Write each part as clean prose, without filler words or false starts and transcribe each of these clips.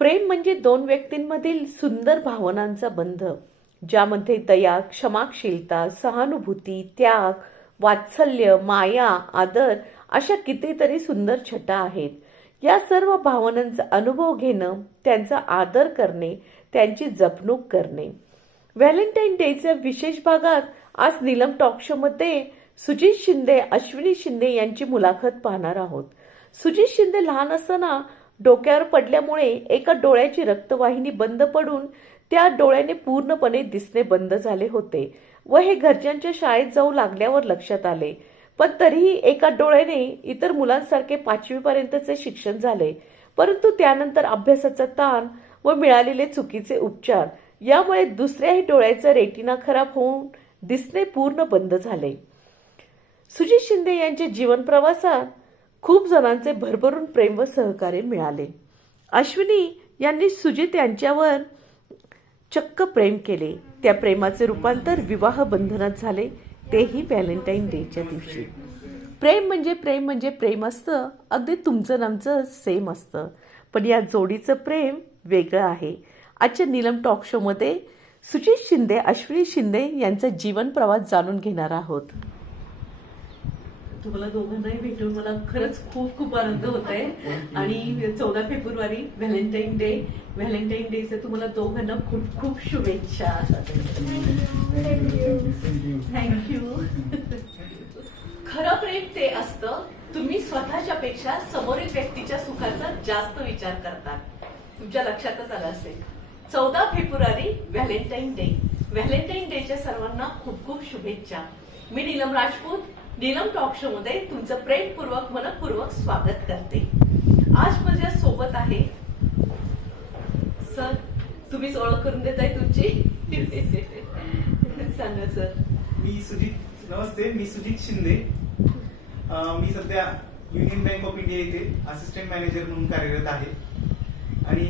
प्रेम म्हणजे दोन व्यक्तींमधील सुंदर भावनांचा बंध, ज्यामध्ये दया, क्षमाशीलता, सहानुभूती, त्याग, वात्सल्य, माया, आदर अशा कितीतरी सुंदर छटा आहेत. या सर्व भावनांचा अनुभव घेणं, त्यांचा आदर करणे, त्यांची जपणूक करणे. व्हॅलेंटाईन डेच्या विशेष भागात आज नीलम टॉक शो मध्ये सुजित शिंदे, अश्विनी शिंदे यांची मुलाखत पाहणार आहोत. सुजित शिंदे लहान असताना डोक्यावर पडल्यामुळे एका डोळ्याची रक्तवाहिनी बंद पडून त्या डोळ्याने पूर्णपणे दिसणे बंद झाले होते व हे घरच्यांच्या शाळेत जाऊ लागल्यावर लक्षात आले. पण तरीही एका डोळ्याने इतर मुलांसारखे 5वी पर्यंतचे शिक्षण झाले. परंतु त्यानंतर अभ्यासाचा ताण व मिळालेले चुकीचे उपचार यामुळे दुसऱ्याही डोळ्याचा रेटिना खराब होऊन दिसणे पूर्ण बंद झाले. सुजित शिंदे यांच्या जीवन प्रवासात खूप जणांचे भरभरून प्रेम व सहकार्य मिळाले. अश्विनी यांनी सुजित यांच्यावर चक्क प्रेम केले. त्या प्रेमाचे रूपांतर विवाह बंधनात झाले, तेही व्हॅलेंटाईन डेच्या दिवशी. प्रेम म्हणजे प्रेम असतं, अगदी तुमचं नामचं सेम असतं. पण या जोडीचं प्रेम वेगळं आहे. आजच्या नीलम टॉक शो मध्ये सुजित शिंदे, अश्विनी शिंदे यांचा जीवन प्रवास जाणून घेणार आहोत. तुम्हाला दोघांनाही भेटून मला खरंच खूप खूप आनंद होत आहे. आणि 14 फेब्रुवारी व्हॅलेंटाईन डेचे तुम्हाला दोघांना खूप खूप शुभेच्छा. थँक्यू. खरं प्रेम ते असतं, तुम्ही स्वतःच्या पेक्षा समोरील व्यक्तीच्या सुखाचा जास्त विचार करता. तुमच्या लक्षातच आलं असेल. 14 फेब्रुवारी व्हॅलेंटाईन डेच्या सर्वांना खूप खूप शुभेच्छा. मी नीलम राजपूत नीलम टॉक शो मध्ये तुमचं प्रेमपूर्वक मनपूर्वक स्वागत करते. आज माझ्या सोबत आहे सर. तुम्हीच ओळख करून देताय तुमची. सांगा सर. नमस्ते, मी सुजित शिंदे. मी सध्या युनियन बँक ऑफ इंडिया येथे असिस्टंट मॅनेजर म्हणून कार्यरत आहे. आणि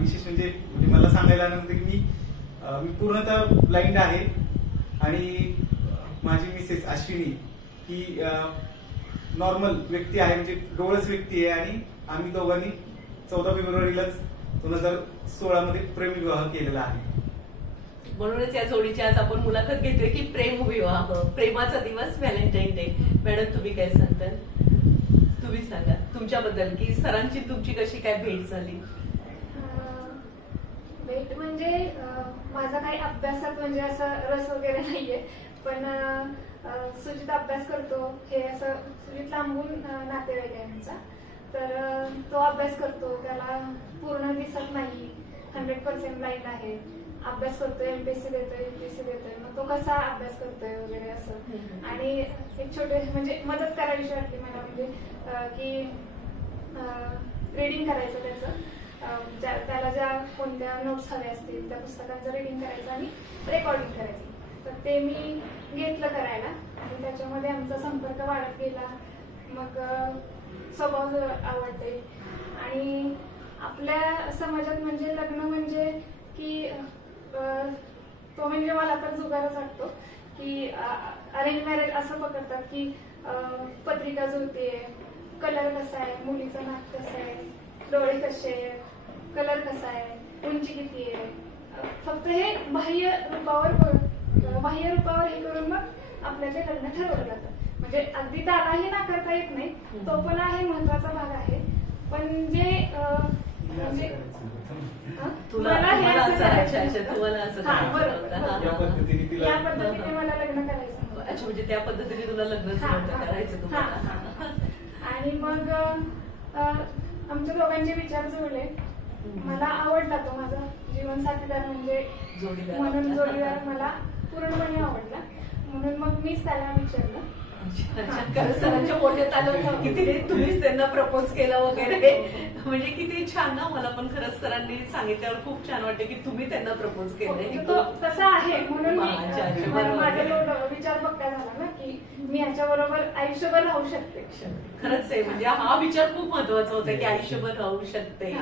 विशेष म्हणजे मला सांगायला आनंद की मी पूर्णतः ब्लाइंड आहे. आणि माझी मिसेस अश्विनी ही नॉर्मल व्यक्ती आहे, म्हणजे डोळस व्यक्ती आहे. आणि आम्ही दोघांनी 14 फेब्रुवारीलाच 2016 मध्ये प्रेमविवाह केलेला आहे. म्हणूनच या जोडीची आज आपण मुलाखत घेतोय की प्रेमविवाह, प्रेमाचा दिवस व्हॅलेंटाईन डे. मॅडम तुम्ही काय सांगताल? तुम्ही सांगा तुमच्याबद्दल की सरांची तुमची कशी काय भेट झाली. भेट म्हणजे माझा काही अभ्यासात म्हणजे असं रस वगैरे नाहीये, पण सुजित अभ्यास करतो. हे असं सुजित लांबून नातेवाईक आहे आमचा. तर तो अभ्यास करतो, त्याला पूर्ण दिसत नाही, 100% लाईट आहे. अभ्यास करतोय, एमपीएससी देतोय, यूपीएससी देतोय. मग तो कसा अभ्यास करतोय वगैरे असं. आणि एक छोटे म्हणजे मदत करावीशी वाटली मला, म्हणजे की रीडिंग करायचं त्याचं, त्याला ज्या कोणत्या नोट्स हव्या असतील त्या पुस्तकांचं रीडिंग करायचं आणि रेकॉर्डिंग करायचं. तर ते मी घेतलं करायला आणि त्याच्यामध्ये आमचा संपर्क वाढत गेला. मग स्वभाव आवडते. आणि आपल्या समाजात म्हणजे लग्न म्हणजे की तो म्हणजे मला तर जुगारच वाटतो की अरेंज मॅरेज असं पकडतात की पत्रिका जुळतेय, कलर कसा आहे, मुलीचं नाक कसं आहे, डोळे कसे आहे, कलर कसा आहे, उंची किती आहे, फक्त हे बाह्य रूपावर हे करून मग आपल्याचे लग्न ठरवलं जातं. म्हणजे अगदी त्यालाही नाकारता येत नाही, तो पण आहे महत्वाचा भाग आहे. पण जे म्हणजे या पद्धतीने मला लग्न करायचं. अच्छा, म्हणजे त्या पद्धतीने तुला लग्न करायचं. आणि मग आमच्या दोघांचे विचार जुळले. मला आवडला तो माझा जीवनसाथीदार, म्हणजे म्हणून जोडीदार मला पूर्णपणे आवडला. म्हणून मग मीच त्याला विचारलं. सरांच्या बोलण्यात आलं की तुम्हीच त्यांना प्रपोज केलं वगैरे. म्हणजे किती छान ना. मला पण खरंच सरांनी सांगितल्यावर खूप छान वाटतं की तुम्ही त्यांना प्रपोज केलं. तो तसा आहे म्हणून माझा विचार पक्का झाला ना की मी याच्याबरोबर आयुष्यभर राहू शकते. खरंच आहे. म्हणजे हा विचार खूप महत्वाचा होता की आयुष्यभर राहू शकते.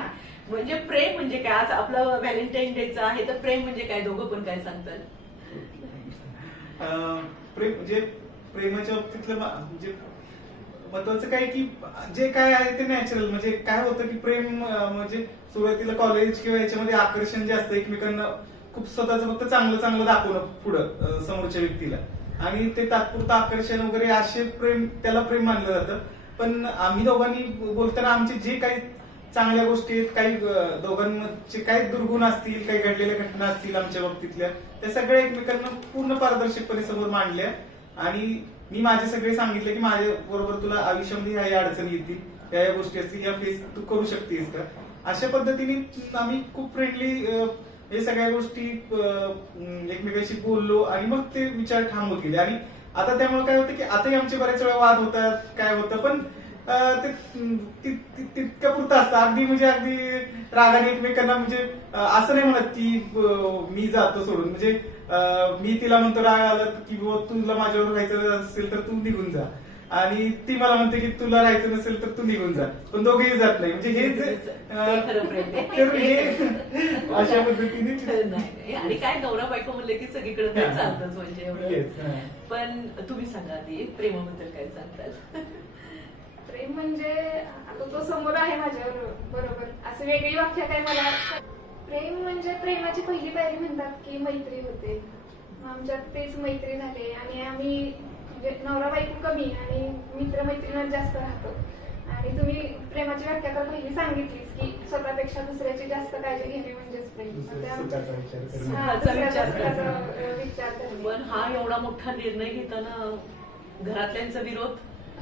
म्हणजे प्रेम म्हणजे काय? आज आपलं व्हॅलेंटाईन डेचा आहे तर प्रेम म्हणजे काय? दोघं पण काय सांगतात? प्रेम म्हणजे प्रेमाच्या बाबतीतलं म्हणजे महत्वाचं काय की जे काय आहे ते नॅचरल, म्हणजे काय होतं की प्रेम म्हणजे सुरुवातीला कॉलेज किंवा याच्यामध्ये आकर्षण जे असतं एकमेकांना खूप स्वतःच फक्त चांगलं चांगलं दाखवणं पुढं समोरच्या व्यक्तीला, आणि ते तात्पुरतं आकर्षण वगैरे असे प्रेम, त्याला प्रेम मानलं जातं. पण आम्ही दोघांनी बोलताना आमचे जे काही चांगल्या गोष्टी आहेत, काही दोघांचे काही दुर्गुण असतील, काही घडलेल्या घटना असतील आमच्या बाबतीतल्या, त्या सगळ्या एकमेकांना पूर्ण पारदर्शकपणे समोर मांडल्या. आणि मी माझे सगळे सांगितले की माझ्या बरोबर तुला आयुष्यामध्ये ह्या अडचणी येतील, या गोष्टी असतील, या फेस तू करू शकतेस का, अशा पद्धतीने आम्ही खूप फ्रेंडली हे सगळ्या गोष्टी एकमेकांशी बोललो आणि मग ते विचार ठाम होत गेले. आणि आता त्यामुळे काय होतं की आताही आमचे बरेच वेळा वाद होतात, काय होतं, पण ते तितक्या पुरतं असतं. अगदी म्हणजे अगदी रागाने एकमेकांना, म्हणजे असं नाही म्हणत की मी जातो सोडून, म्हणजे मी तिला म्हणतो राग आला की तुला माझ्यावर राहायचं असेल तर तू निघून जा, आणि ती मला म्हणते की तुला राहायचं नसेल तर तू निघून जा, पण दोघेही जात नाही. म्हणजे हे तर हे अशा पद्धतीने नाही. आणि काय नवरा बायको म्हणले की सगळीकडे ते चालतच म्हणजे एवढं. Yes, हा. पण तुम्ही सांगा आधी प्रेमाबद्दल काय सांगताल? प्रेम म्हणजे आता तो समोर आहे माझ्या बरोबर, असं वेगळी व्याख्या काय मला. प्रेम म्हणजे प्रेमाची पहिली पायरी म्हणतात की मैत्री होते. आमच्यात तेच मैत्री झाले आणि आम्ही म्हणजे नवरा बायको कमी आणि मित्र मैत्रिणींना जास्त राहतो. आणि तुम्ही प्रेमाची व्याख्या तर पहिली सांगितलीच की स्वतःपेक्षा दुसऱ्याची जास्त काळजी घेणे म्हणजेच प्रेम. सुखाचा विचार करणं. दुसऱ्याचा सुखाचा विचार करणे. पण हा एवढा मोठा निर्णय घेताना घरातल्यांचा विरोध?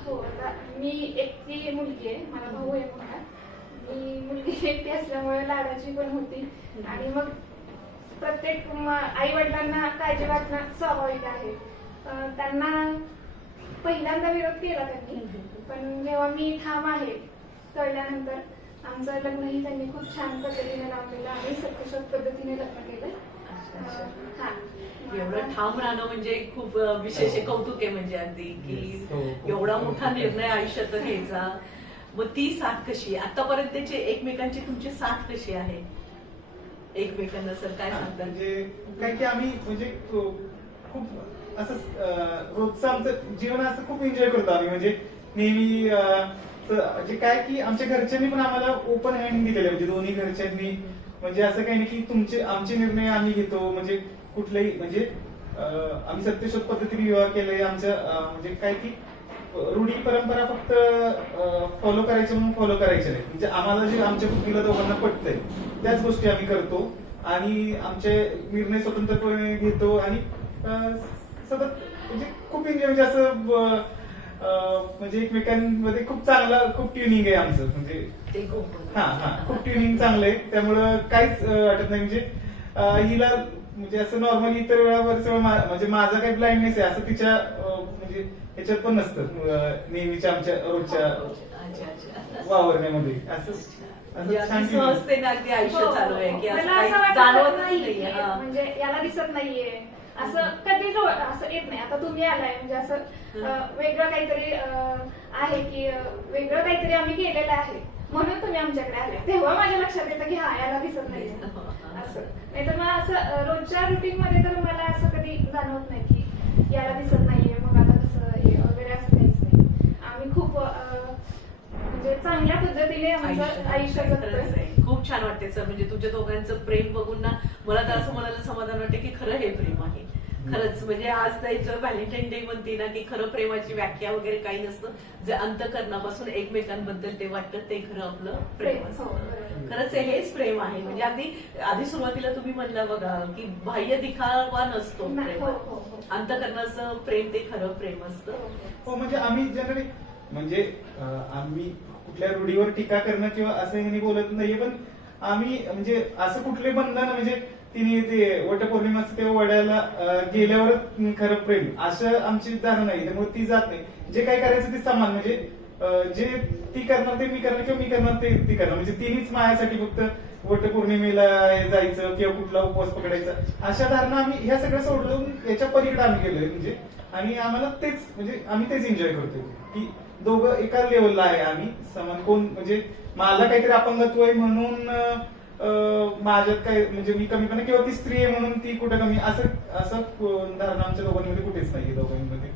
हो, आता मी एकटी मुलगी आहे, मला भाऊ आहे मोठा. मी मुलगी एकटी असल्यामुळे लाडाची पण होती. आणि मग प्रत्येक आई वडिलांना काळजी वाटणं स्वाभाविक आहे. त्यांना पहिल्यांदा विरोध केला त्यांनी, पण जेव्हा मी ठाम आहे कळल्यानंतर आमचं लग्नही त्यांनी खूप छान पद्धतीने लावलेलं आणि सत्यशोध पद्धतीने लग्न केलं. हा, एवढं ठाम राहणं म्हणजे खूप विशेष कौतुक आहे. म्हणजे अगदी की हो. एवढा मोठा निर्णय आयुष्याचा घ्यायचा. मग ती साथ कशी, आतापर्यंतची एकमेकांची तुमची साथ कशी आहे एकमेकांना? सर काय सांगतात? म्हणजे काय की आम्ही म्हणजे खूप असं रोजचं आमचं जीवन असं खूप एन्जॉय करतो आम्ही. म्हणजे नेहमी म्हणजे काय की आमच्या घरच्यांनी पण आम्हाला ओपन हँड दिलेले, म्हणजे दोन्ही घरच्यांनी. म्हणजे असं काही नाही की आमचे निर्णय आम्ही घेतो, म्हणजे कुठलेही, म्हणजे आम्ही सत्यशोध पद्धतीने विवाह केलाय. आमच्या म्हणजे काय की रूढी परंपरा फक्त फॉलो करायचे म्हणून फॉलो करायचे नाही. म्हणजे आम्हाला जे आमच्या बुद्धीला दोघांना पटतंय त्याच गोष्टी आम्ही करतो आणि आमचे निर्णय स्वतंत्रपणे घेतो. आणि सतत म्हणजे खूप एन्जॉय, म्हणजे असं म्हणजे एकमेकांमध्ये खूप चांगलं, खूप ट्युनिंग आहे आमचं. म्हणजे ते खूप खूप ट्युनिंग चांगलं आहे, त्यामुळं काहीच वाटत नाही. म्हणजे हिला म्हणजे असं नॉर्मली इतर वेळावरच म्हणजे माझा काही ब्लाइंडनेस आहे असं तिच्या म्हणजे ह्याच्यात पण नसतं नेहमीच्या आमच्या रोजच्या वावरण्यामध्ये. असं सहजतेने अगदी आयुष्य चालू आहे की असं मला काही असं वाटत जाणवतच नाही नाहीये. की हा. म्हणजे याला दिसत नाहीये असं कधी असं येत नाही. आता तुम्ही आलाय म्हणजे असं वेगळं काहीतरी आहे की वेगळं काहीतरी आम्ही केलेलं आहे म्हणून तुम्ही आमच्याकडे आले, तेव्हा माझ्या लक्षात येतं की हा याला दिसत नाही असं. नाही तर मग असं रोजच्या रुटीन मध्ये तर मला असं कधी जाणवत नाही की याला दिसत नाहीये मग आता कसं हे वगैरे असं काहीच नाही. आम्ही खूप म्हणजे चांगल्या पद्धतीने आमचं आयुष्य जगतोय. खूप छान वाटते सर. म्हणजे तुमच्या दोघांचं प्रेम बघून ना मला तर असं म्हणायला समाधान वाटते की खरं हे प्रेम आहे. खरंच म्हणजे आज जायचं व्हॅलेंटाईन डे म्हणते ना की खरं प्रेमाची व्याख्या वगैरे काही नसतं. जे अंतःकरणापासून एकमेकांबद्दल ते वाटतं ते खरं आपलं प्रेम असतं. खरंच हेच प्रेम आहे. म्हणजे आधी सुरुवातीला तुम्ही म्हणला बघा की बाह्य दिखावा नसतो प्रेम, अंतःकरणाचं प्रेम ते खरं प्रेम असतं. हो, म्हणजे आम्ही जनरली म्हणजे आम्ही कुठल्या रूढीवर टीका करणं किंवा असं हे बोलत नाहीये, पण आम्ही म्हणजे असं कुठले बंधन, म्हणजे तिने ते वटपौर्णिमाचं तेव्हा वड्याला गेल्यावर खरं प्रेम असं आमची धारणा नाही. त्यामुळे ती जात नाही. जे काही करायचं ते समान, म्हणजे जे ती करणार ते मी करणार किंवा मी करणार ते ती करणार. म्हणजे तिनेच माझ्यासाठी फक्त वटपौर्णिमेला जायचं किंवा कुठला उपवास पकडायचा अशा धारणा आम्ही ह्या सगळ्या सोडून याच्या पलीकडे आम्ही गेलोय. म्हणजे आणि आम्हाला तेच, म्हणजे आम्ही तेच एन्जॉय करतो की दोघं एका लेवलला आहे आम्ही समान. कोण म्हणजे मला काहीतरी अपंगत्व आहे म्हणून माझ्यात काय म्हणजे मी कमीपणा किंवा ती स्त्री आहे म्हणून ती कुठं कमी, असं धारणा आमच्या दोघांमध्ये कुठेच नाहीये दोघांमध्ये.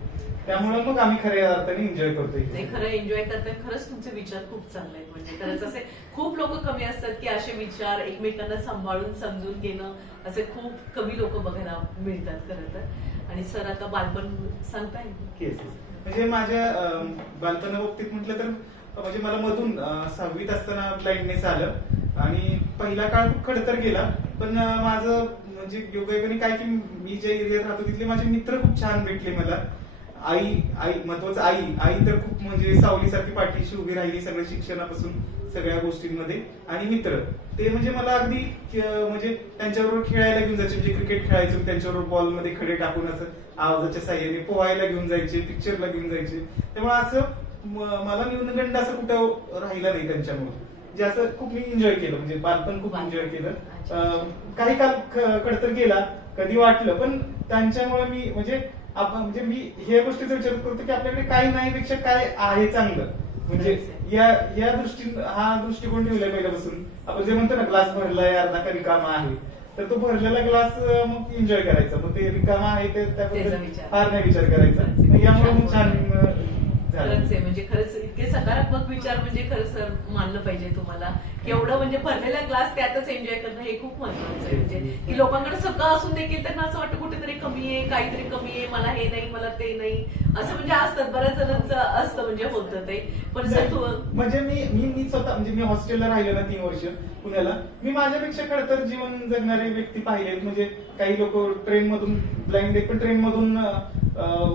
त्यामुळे मग आम्ही खऱ्या अर्थाने एन्जॉय करतोय ते खरं एन्जॉय करताय. खरंच तुमचे विचार खूप चांगले आहेत. म्हणजे खरंच असे खूप लोक कमी असतात की असे विचार एकमेकांना सांभाळून समजून घेणं असे खूप कमी लोक बघायला मिळतात खरं तर. आणि सर आता बालपण सांगताय? केसेस म्हणजे माझ्या बालपणा बाबतीत म्हटलं तर म्हणजे मला मधून 6वीत असताना ब्लाइंडनेस आलं आणि पहिला काळ खूप खडतर गेला. पण माझं म्हणजे योगायोगाने काय की मी ज्या एरियात राहतो तिथले माझे मित्र खूप छान भेटले मला. आई महत्वाचं आई तर खूप म्हणजे सावलीसारखी पाठीशी उभी राहिली सगळ्या शिक्षणापासून सगळ्या गोष्टींमध्ये. आणि मित्र ते म्हणजे मला अगदी म्हणजे त्यांच्याबरोबर खेळायला घेऊन जायचे. म्हणजे क्रिकेट खेळायचो त्यांच्याबरोबर बॉलमध्ये खडे टाकून असं आवाजाच्या साह्याने पोहायला घेऊन जायचे, पिक्चरला घेऊन जायचे. त्यामुळे असं मला न्यूनगंड असं कुठं राहिलं नाही त्यांच्यामुळे. जे असं खूप मी एन्जॉय केलं म्हणजे बालपण खूप एन्जॉय केलं. काही काल खडतर गेला कधी वाटलं पण त्यांच्यामुळे मी म्हणजे आपण म्हणजे मी ह्या गोष्टीचा विचार करतो की आपल्याकडे काही नाही पेक्षा काय आहे चांगलं. म्हणजे या दृष्टीने हा दृष्टिकोन ठेवलाय पहिल्यापासून. आपण जे म्हणतो ना ग्लास भरलाय अर्धा का रिकामा आहे तर तो भरलेला ग्लास मग एन्जॉय करायचा. मग ते रिकामा आहे ते त्याबद्दल फार नाही विचार करायचा. यामुळे मग छान खरंच आहे. म्हणजे खरंच इतके सकारात्मक विचार म्हणजे खरंच सर मानलं पाहिजे तुम्हाला. एवढं म्हणजे भरलेला ग्लास त्यातच एन्जॉय करणं हे खूप महत्वाचं आहे. म्हणजे की लोकांकडे सगळं असून देखील त्यांना असं वाटतं कुठेतरी कमी आहे, काहीतरी कमी आहे, मला हे नाही, मला ते नाही, असं म्हणजे असतात बऱ्याच जणांचं असतं म्हणजे होतं ते. पण सर तू म्हणजे मी स्वतः म्हणजे मी हॉस्टेलला राहिलो ना 3 वर्ष पुण्याला. मी माझ्यापेक्षा खडतर जीवन जगणारे व्यक्ती पाहिलेत. म्हणजे काही लोक ट्रेन मधून ब्लाइंड आहेत पण ट्रेन मधून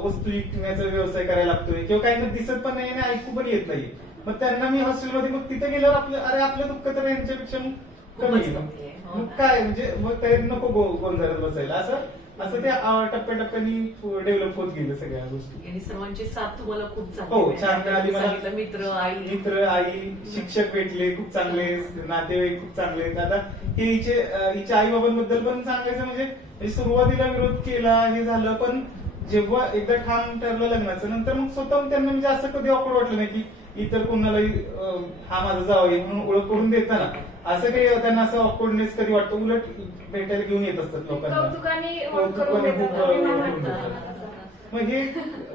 वस्तू विकण्याचा व्यवसाय करायला लागतोय किंवा काही दिसत पण नाही आणि ऐकू पण येत नाही. मग त्यांना मी हॉस्टेलमध्ये मग तिथे गेल्यावर आपलं दुःख तर यांच्यापेक्षा मग कमी आहे. मग काय म्हणजे मग ते नको गोंधळात बसायला असं ते टप्प्याटप्प्याने डेव्हलप होत गेलं सगळ्या गोष्टी. आणि सर्वांची साथ तुम्हाला खूप हो छान मिळाली मला. मित्र आई शिक्षक भेटले खूप चांगले, नातेवाईक खूप चांगले. आता हिच्या आई बाबांबद्दल पण सांगायचं म्हणजे सुरुवातीला विरोध केला हे झालं पण जेव्हा एकदा ठाम ठरलं लग्नाचं नंतर मग स्वतःहून त्यांना म्हणजे असं कधी ऑकवर्ड वाटलं नाही की इतर कोणालाही हा माझा जावं म्हणून ओळख करून देताना असं काही त्यांना असं ऑकवर्डनेस कधी वाटतं. उलट भेटायला घेऊन येत असतात लोकांना. मग हे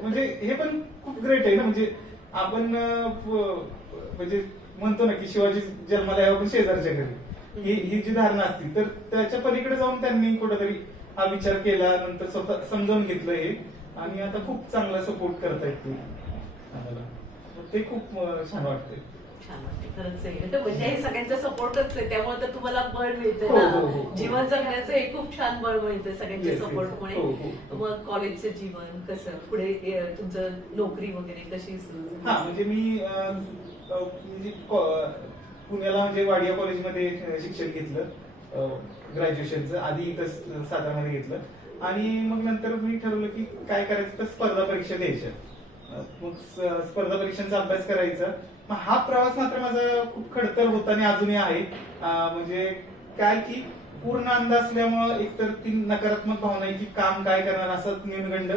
म्हणजे हे पण खूप ग्रेट आहे ना. म्हणजे आपण म्हणजे म्हणतो ना की शिवाजी जन्माला यावं पण शेजारच्या घरी ही जी धारणा असती तर त्याच्या पलीकडे जाऊन त्यांनी कुठेतरी हा विचार केला. नंतर स्वतः समजावून घेतलं हे आणि आता खूप चांगला सपोर्ट करतायत ते आम्हाला. ते खूप छान वाटतंय. छान वाटते खरंच आहे. म्हणजे हे सगळ्यांचा सपोर्टच आहे त्यामुळे तर तुम्हाला बळ मिळतं हो, ना. हो, हो. जीवन जगण्याचं हे खूप छान बळ मिळतं सगळ्यांच्या Yes, yes. सपोर्टमुळे. हो, हो. मग कॉलेजचं जीवन कसं पुढे तुमचं नोकरी वगैरे कशी सुरू झाली? हा म्हणजे मी पुण्याला म्हणजे वाडिया कॉलेजमध्ये शिक्षण घेतलं ग्रॅज्युएशनचं. आधी इथं सातारामध्ये घेतलं आणि मग नंतर मी ठरवलं की काय करायचं तर स्पर्धा परीक्षा द्यायच्या. मग स्पर्धा परीक्षांचा अभ्यास करायचा. मग हा प्रवास मात्र माझा खूप खडतर होता आणि अजूनही आहे. म्हणजे काय की पूर्ण अंदाज असल्यामुळं एकतर ती नकारात्मक भावना आहे की काम काय करणार असं न्यूनगंड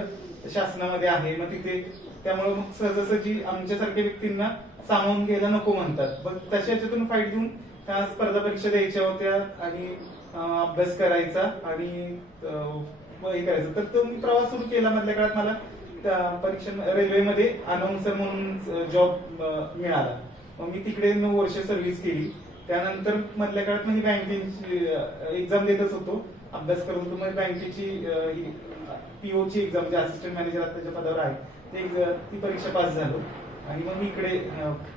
शासनामध्ये आहे. मग तिथे त्यामुळे मग सहजासहजी आमच्यासारख्या व्यक्तींना सामावून घ्यायला नको म्हणतात. मग तशा याच्यातून फाईट घेऊन त्या स्पर्धा परीक्षा द्यायच्या होत्या आणि अभ्यास करायचा आणि हे करायचं. तर तो मी प्रवास सुरू केला. मधल्या काळात मला परीक्षा रेल्वेमध्ये अनाउन्सर म्हणून जॉब मिळाला. मग मी तिकडे 9 वर्ष सर्व्हिस केली. त्यानंतर मधल्या काळात मी बँकेची एक्झाम देतच होतो, अभ्यास करत होतो. मग बँकेची पीओची एक्झाम म्हणजे असिस्टंट मॅनेजर त्याच्या पदावर आहे ती परीक्षा पास झालो आणि मग मी इकडे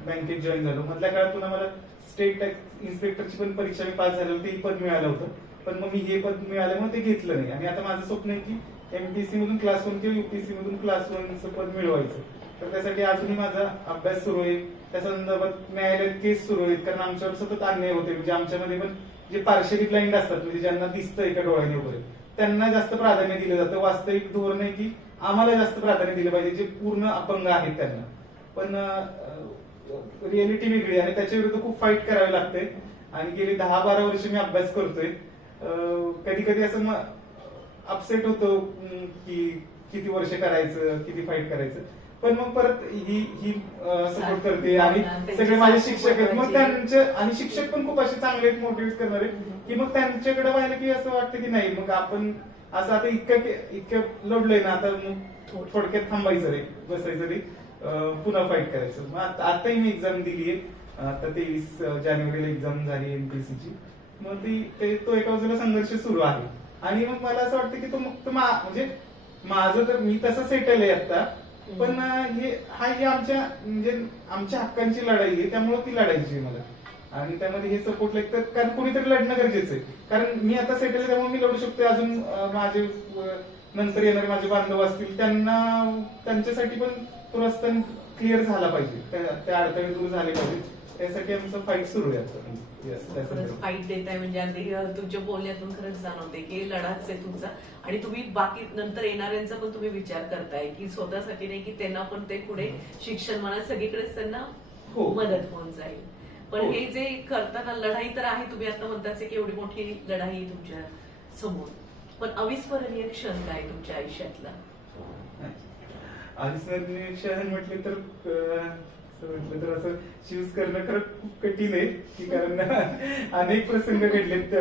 बँकेत जॉईन झालो. मधल्या काळात पुन्हा मला स्टेट टॅक्स इन्स्पेक्टरची पण परीक्षा मी पास झालो, ते पद मिळालं होतं. पण मग मी हे पद मिळाल्यामुळे ते घेतलं नाही. आणि आता माझं स्वप्न आहे की एमपीएससी मधून क्लास 1 किंवा युपीएससी मधून क्लास 1चं पद मिळवायचं. तर त्यासाठी अजूनही माझा अभ्यास सुरू आहे. त्या संदर्भात न्यायालयात केस सुरू आहेत कारण आमच्यावर सतत अन्याय होते. म्हणजे आमच्यामध्ये पण जे पार्शली ब्लाइंड असतात म्हणजे ज्यांना दिसतं एका डोळ्याने वगैरे त्यांना जास्त प्राधान्य दिलं जातं. वास्तविक धोरण आहे की आम्हाला जास्त प्राधान्य दिलं पाहिजे जे पूर्ण अपंग आहेत त्यांना. पण रिअलिटी वेगळी आणि त्याच्या विरुद्ध खूप फाईट करावी लागते. आणि गेली 10-12 वर्ष मी अभ्यास करतोय. कधी कधी असं अपसेट होतो की किती वर्ष करायचं, किती फाईट करायचं. पण मग परत ही सपोर्ट करते आणि सगळे माझे शिक्षक आहेत. मग त्यांचे आणि शिक्षक पण खूप असे चांगले मोटिवेट करणारे की मग त्यांच्याकडे पाहिलं की असं वाटतं की नाही मग आपण असं आता इतकं लढलोय ना, आता मग थोडक्यात थांबायचं रे, बसायचं रे, पुन्हा फाईट करायचं. मग आताही मी एक्झाम दिली आहे. आता 23 जानेवारीला एक्झाम झाली एमपीएससीची. मग तो एका बाजूला संघर्ष सुरू आहे. आणि मग मला असं वाटतं की तो मुक्त म्हणजे माझं तर मी तसं सेटल आहे आता, पण ही आमच्या म्हणजे आमच्या हक्कांची लढाई आहे, त्यामुळे ती लढायची आहे मला. आणि त्यामध्ये हे सपोर्ट लागतं, कारण कोणीतरी लढणं गरजेचं आहे. कारण मी आता सेटल आहे त्यामुळे मी लढू शकतो. अजून माझे नंतर येणारे माझे बांधव असतील, त्यांच्यासाठी पण तो रस्ता क्लिअर झाला पाहिजे, त्या अडथळे दूर झाले पाहिजे. त्यासाठी आमचं फाईट सुरू आहे आता. फाईट देत आहे म्हणजे अगदी तुमच्या बोलण्यातून खरंच जाणवते की लढाच आहे तुमचा. आणि तुम्ही बाकी नंतर येणाऱ्यांचा पण तुम्ही विचार करताय की स्वतःसाठी नाही, की त्यांना पण ते पुढे शिक्षण म्हणा सगळीकडेच त्यांना मदत होऊन जाईल. पण हे जे करताना लढाई तर आहे, तुम्ही आता म्हणताच की एवढी मोठी लढाई तुमच्या समोर, पण अविस्मरणीय क्षण काय तुमच्या आयुष्यातला? अविस्मरणीय क्षण म्हटले तर असं चूज करणं खरं खूप कठीण आहे, की कारण अनेक प्रसंग घडलेत.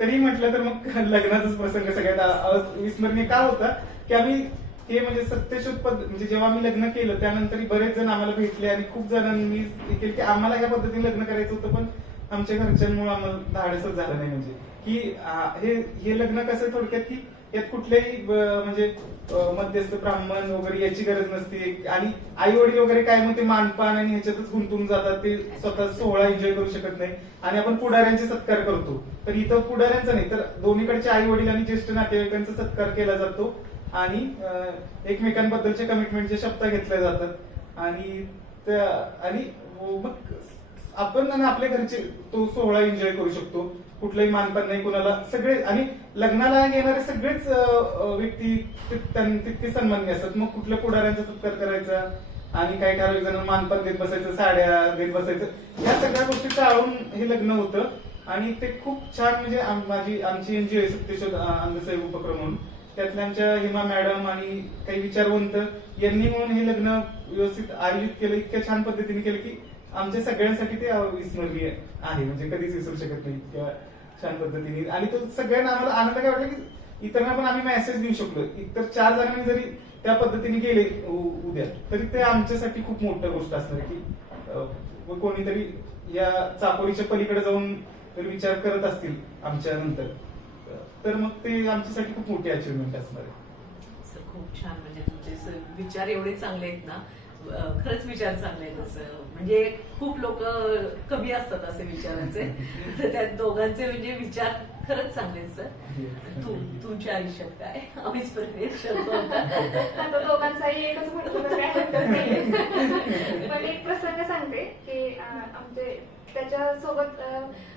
तरी म्हटलं तर मग लग्नाचाच प्रसंग सगळ्यात अविस्मरणीय का होता, की आम्ही हे म्हणजे सत्यशोध म्हणजे जेव्हा आम्ही लग्न केलं त्यानंतर बरेच जण आम्हाला भेटले आणि खूप जणांनी केलं की आम्हाला ह्या पद्धतीने लग्न करायचं होतं, पण आमच्या घरच्यांमुळे आम्हाला धाडसच झालं नाही. म्हणजे की हे लग्न कसं थोडक्यात की यात कुठल्याही म्हणजे मध्यस्थ ब्राह्मण वगैरे याची गरज नसते. आणि आई वडील वगैरे काय मग ते मानपान आणि ह्याच्यातच गुंतून जातात, ते स्वतः सोहळा एन्जॉय करू शकत नाही. आणि आपण पुढाऱ्यांचे सत्कार करतो, तर इथं पुढाऱ्यांचा नाही तर दोन्हीकडचे आई वडील आणि ज्येष्ठ नातेवाईकांचा सत्कार केला जातो. आणि एकमेकांबद्दलच्या कमिटमेंटच्या शपथा घेतल्या जातात. आणि मग आपण आणि आपल्या घरचे तो सोहळा एन्जॉय करू शकतो. कुठलंही मानपान नाही कुणाला, सगळे आणि लग्नाला येणारे सगळेच व्यक्ती तितके सन्माननीय असतात. मग कुठल्या पुढाऱ्यांचा सत्कार करायचा आणि काही ठराविक जण मानपान देत बसायचं, साड्या देत बसायचं, या सगळ्या गोष्टी टाळून हे लग्न होतं. आणि ते खूप छान म्हणजे आमची एनजीओ आहे सत्यशोध अंधसेवा उपक्रम म्हणून, त्यातल्या आमच्या हिमा मॅडम आणि काही विचारवंत यांनी म्हणून हे लग्न व्यवस्थित आयोजित केलं, इतक्या छान पद्धतीने केलं की आमच्या सगळ्यांसाठी ते अविस्मरणीय आहे. म्हणजे कधीच विसरू शकत नाही इतक्या छान पद्धतीने. आणि तो सगळ्यांना आम्हाला आनंद काय वाटला की इतरांना पण आम्ही मेसेज देऊ शकलो. इतर 4 जणांनी जरी त्या पद्धतीने गेले उद्या तरी ते आमच्यासाठी खूप मोठी गोष्ट असणार की कोणीतरी या चापोरीच्या पलीकडे जाऊन जर विचार करत असतील आमच्या नंतर, तर मग ते आमच्यासाठी खूप मोठी अचिव्हमेंट असणार आहे. खूप छान. म्हणजे तुमचे विचार एवढे चांगले आहेत ना, खरंच विचार चांगले आहेत. असं म्हणजे खूप लोक कमी असतात असे विचारांचे, तर त्या दोघांचे म्हणजे विचार खरंच चांगले आहेत सर. तुमच्या आयुष्यात काय अविस्मरणीय शब्द होता? आता दोघांचाही एकच म्हटलं तर काय हरकत नाही. पण एक प्रसंग सांगते की आमचे त्याच्यासोबत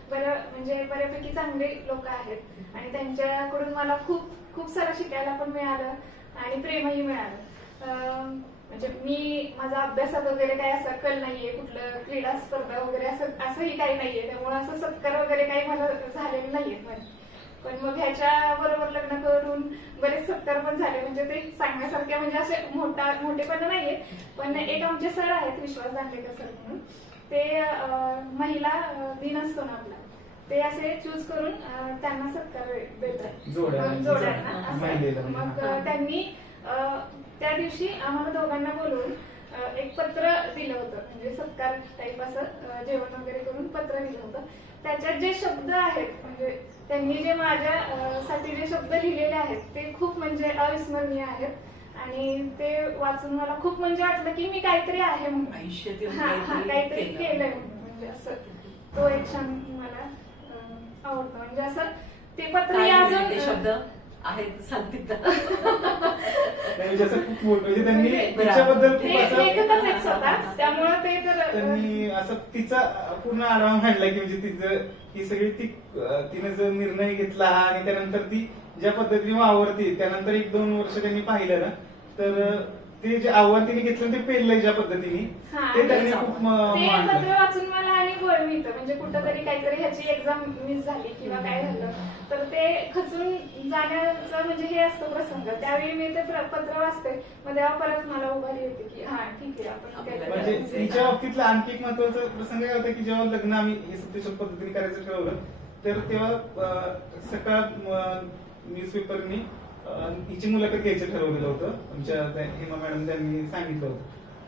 बऱ्यापैकी चांगले लोक आहेत आणि त्यांच्याकडून मला खूप खूप सारं शिकायला पण मिळालं आणि प्रेमही मिळालं. म्हणजे मी माझा अभ्यासात वगैरे काही असा कल नाहीये, कुठलं क्रीडा स्पर्धा वगैरे असंही काही नाहीये, त्यामुळे असं सत्कार वगैरे काही मला झालेले नाहीयेत. पण मग ह्याच्या बरोबर लग्न करून बरेच सत्कार पण झाले. म्हणजे ते सांगण्यासारखे म्हणजे असे मोठेपणा नाहीये. पण एक आमचे सर आहेत विश्वास दांडेकर सर म्हणून, ते महिला दिन असतो ना आपला, ते असे चूज करून त्यांना सत्कार देतात जोड्यांना. मग त्यांनी त्या दिवशी आम्हाला दोघांना बोलवून एक पत्र दिलं होतं, म्हणजे सत्कार टाईप असं जेवण वगैरे करून पत्र दिलं होतं. त्याच्यात जे शब्द आहेत म्हणजे त्यांनी जे माझ्यासाठी जे शब्द लिहिलेले आहेत ते खूप म्हणजे अविस्मरणीय आहेत. आणि ते वाचून मला खूप म्हणजे वाटलं की मी काहीतरी आहे म्हणून, काहीतरी केलंय म्हणजे असं. तो एक क्षण मला आवडतो. म्हणजे असं ते पत्र अजून शब्द आहेत सांगतील का? खूप मोठं म्हणजे त्यांनी तिच्याबद्दल त्यामुळे ते त्यांनी असं तिचा पूर्ण आढावा मांडला की म्हणजे तिचं ही सगळी तिने जो निर्णय घेतला आणि त्यानंतर ती ज्या पद्धतीने वावरते, त्यानंतर 1-2 वर्ष त्यांनी पाहिलं ना, तर ते जे आव्हान तिने घेतलं ते पेललंय ज्या पद्धतीने, ते त्यांनी खूप पत्र वाचून मला आणि गोळ मिळतं. म्हणजे कुठंतरी काहीतरी ह्याची एक्झाम मिस झाली किंवा काय झालं तर ते खचून जाण्याचं म्हणजे हे असतं प्रसंग. त्यावेळी मी ते पत्र वाचते, मग तेव्हा परत मला उभारी येते की हा ठीक आहे आपण. म्हणजे तिच्या बाबतीतला आणखी एक महत्वाचा प्रसंग काय होता की जेव्हा लग्न आम्ही हे सत्यशोध पद्धतीने करायचं ठरवलं, तर तेव्हा सकाळ न्यूजपेपरनी हिची मुलाखत घ्यायचं ठरवलेलं होतं. आमच्या हेमा मॅडम त्यांनी सांगितलं होतं.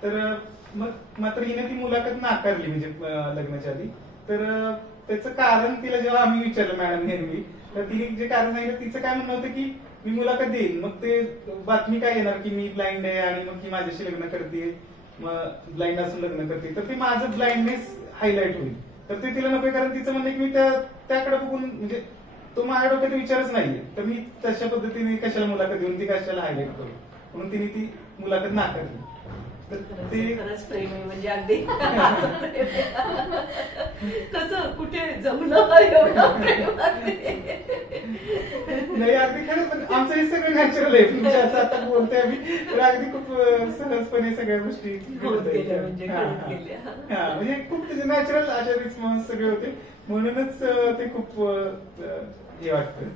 तर मग मात्र हिने ती मुलाखत नाकारली म्हणजे लग्नाच्या आधी. तर त्याचं कारण तिला जेव्हा आम्ही विचारलं मॅडम नेहमी, तर तिने जे कारण सांगितलं तिचं काय म्हणणं होतं की मी मुलाखत देईन, मग ते बातमी काय येणार की मी ब्लाइंड आहे आणि मग ही माझ्याशी लग्न करते, मग ब्लाइंड असून लग्न करते, तर ते माझं ब्लाइंडनेस हायलाइट होईल. तर ते तिला नको, कारण तिचं म्हणणं की मी त्याकडे बघून म्हणजे तो माझ्या डोक्यात विचारच नाहीये, तर मी तशा पद्धतीने कशाला मुलाखत देऊन ती कशाला हायलाइट करू, म्हणून तिने ती मुलाखत नाकारली. तर ते खरंच प्रेम आहे म्हणजे अगदी कसं कुठे जमलं एवढं प्रेम आहे. नाही अगदी खरं, पण आमचं हे सगळं नॅचरल आहे. म्हणजे असं आता बोलतोय आम्ही तर अगदी खूप सहजपणे सगळ्या गोष्टी होत गेल्या म्हणजे हा, घडत हा. गेल्या. हा, म्हणजे खूप त्याचे नॅचरल अशा रिस्पॉन्स सगळे होते, म्हणूनच ते खूप हे वाटतं.